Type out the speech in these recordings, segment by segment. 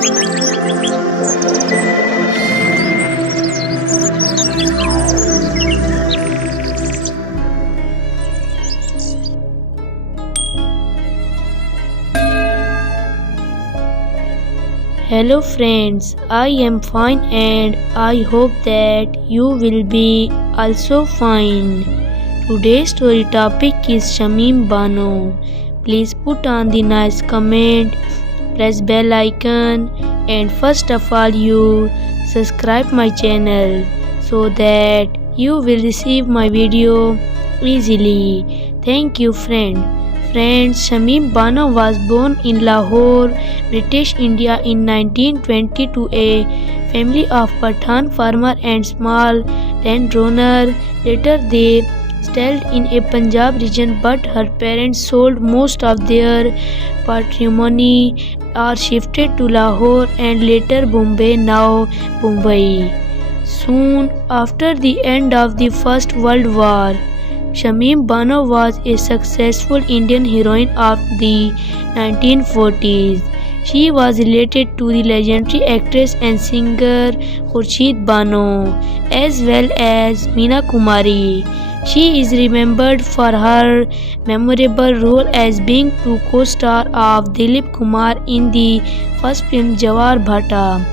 Hello friends, I am fine and I hope that you will be also fine. Today's story topic is Shamim Bano. Please put on the nice comment, press bell icon and first of all you subscribe my channel so that you will receive my video easily. Thank you friend. Friends, Shamim Bano was born in Lahore, British India in 1920 to a family of Pathan farmer and small landowner. Later they settled in a Punjab region, but her parents sold most of their patrimony or shifted to Lahore and later Bombay, now Mumbai. Soon after the end of the First World War, Shamim Bano was a successful Indian heroine of the 1940s. She was related to the legendary actress and singer Khurshid Bano as well as Meena Kumari. She is remembered for her memorable role as being two co-star of Dilip Kumar in the first film Jawar Bhatta.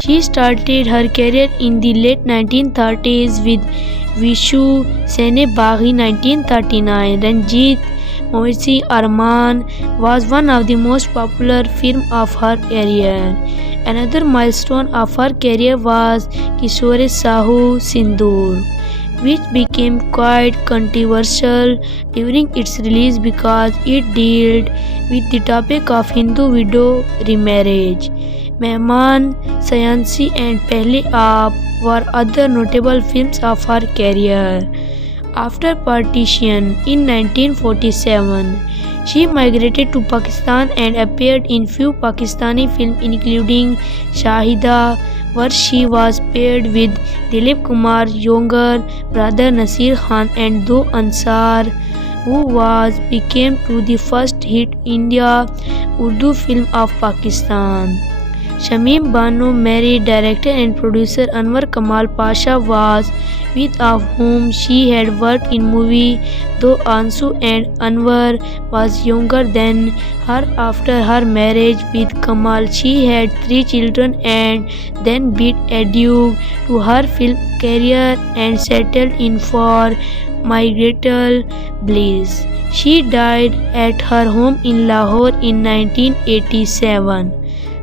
She started her career in the late 1930s with Vishu Sene Baghi 1939. Ranjit Moisi Arman was one of the most popular films of her career. Another milestone of her career was Kishore Sahu Sindoor, which became quite controversial during its release because it dealt with the topic of Hindu widow remarriage. Mehman, Sayansi and Pehle Aap were other notable films of her career. After partition in 1947, she migrated to Pakistan and appeared in few Pakistani films including Shahida, where she was paired with Dilip Kumar's younger brother Nasir Khan, and Do Ansar, who became to the first hit India Urdu film of Pakistan. Shamim Bano married director and producer Anwar Kamal Pasha, with whom she had worked in movie Do Ansu, and Anwar was younger than her. After her marriage with Kamal, she had 3 children and then bid adieu to her film career and settled in for marital bliss. She died at her home in Lahore in 1987.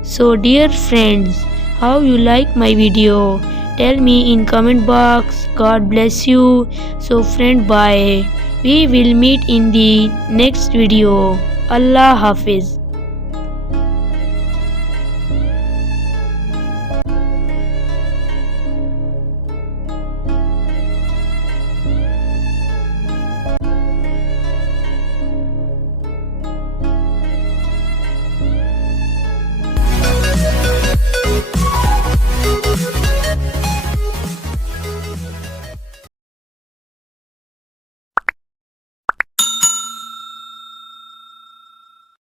So dear friends, how you like my video? Tell me in comment box. God bless you. So friend, bye. We will meet in the next video. Allah Hafiz.